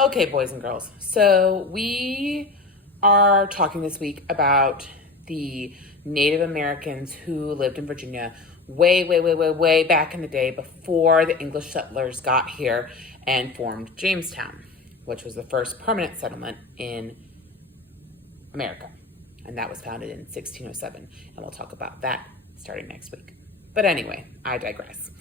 Okay, boys and girls. So we are talking this week about the Native Americans who lived in Virginia way back in the day before the English settlers got here and formed Jamestown, which was the first permanent settlement in America. And that was founded in 1607. And we'll talk about that starting next week. But anyway, I digress.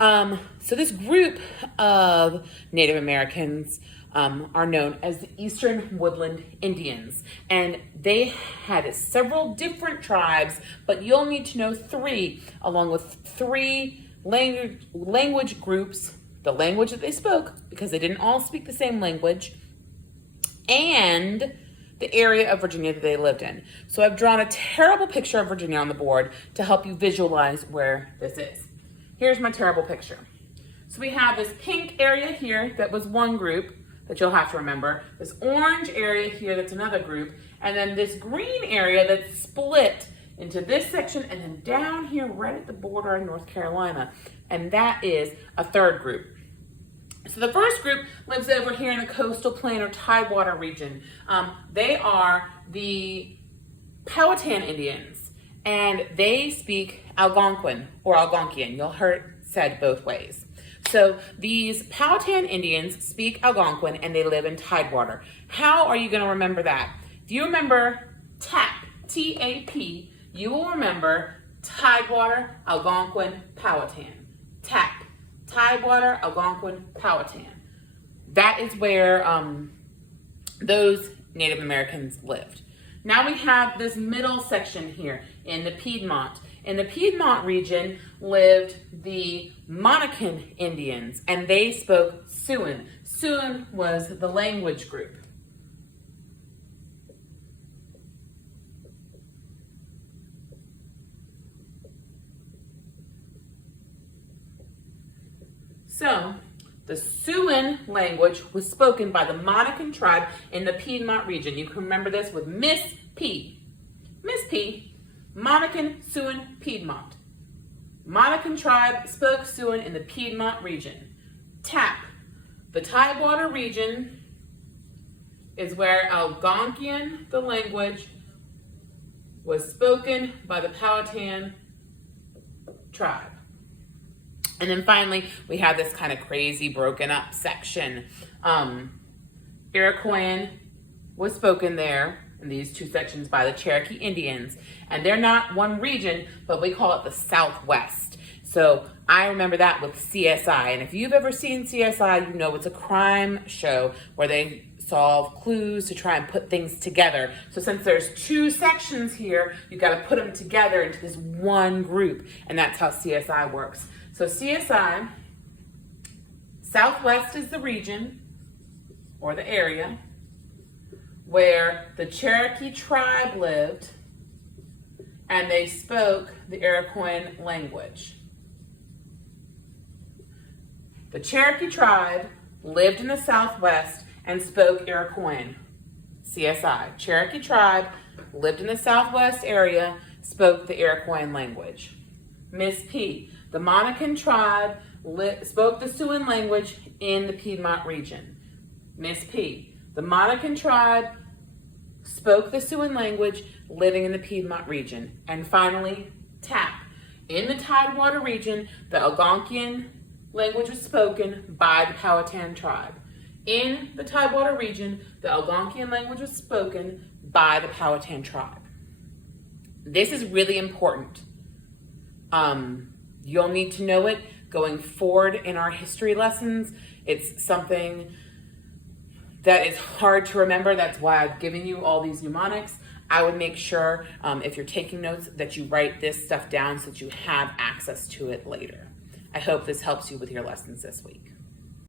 So this group of Native Americans are known as the Eastern Woodland Indians, and they had several different tribes, but you'll need to know three, along with three language groups, the language that they spoke, because they didn't all speak the same language, and the area of Virginia that they lived in. So I've drawn a terrible picture of Virginia on the board to help you visualize where this is. Here's my terrible picture. So we have this pink area here that was one group that you'll have to remember, this orange area here that's another group, and then this green area that's split into this section and then down here right at the border of North Carolina, and that is a third group. So the first group lives over here in the coastal plain or tidewater region. They are the Pelotan Indians, and they speak Algonquin or Algonquian. You'll hear it said both ways. So these Powhatan Indians speak Algonquin and they live in Tidewater. How are you going to remember that? If you remember TAP, T-A-P, you will remember Tidewater, Algonquin, Powhatan. TAP, Tidewater, Algonquin, Powhatan. That is where those Native Americans lived. Now we have this middle section here in the Piedmont. In the Piedmont region lived the Monaco Indians, and they spoke Siouan. Siouan was the language group. So, the Siouan language was spoken by the Monacan tribe in the Piedmont region. You can remember this with Miss P. Miss P, Monacan, Siouan, Piedmont. Monacan tribe spoke Siouan in the Piedmont region. TAP, the Tidewater region is where Algonquian, the language, was spoken by the Powhatan tribe. And then finally, we have this kind of crazy broken up section. Iroquois was spoken there in these two sections by the Cherokee Indians. And they're not one region, but we call it the Southwest. So I remember that with CSI. And if you've ever seen CSI, you know it's a crime show where they solve clues to try and put things together. So since there's two sections here, you got to put them together into this one group. And that's how CSI works. So CSI, Southwest is the region or the area where the Cherokee tribe lived and they spoke the Iroquois language. The Cherokee tribe lived in the Southwest and spoke Iroquois. CSI, Cherokee tribe lived in the Southwest area, spoke the Iroquois language. Miss P, the Monacan tribe spoke the Siouan language in the Piedmont region. Miss P, the Monacan tribe spoke the Siouan language living in the Piedmont region. And finally, TAP, in the Tidewater region, the Algonquian language was spoken by the Powhatan tribe. In the Tidewater region, the Algonquian language was spoken by the Powhatan tribe. This is really important. You'll need to know it going forward in our history lessons. It's something that is hard to remember. That's why I've given you all these mnemonics. I would make sure, if you're taking notes, that you write this stuff down so that you have access to it later. I hope this helps you with your lessons this week.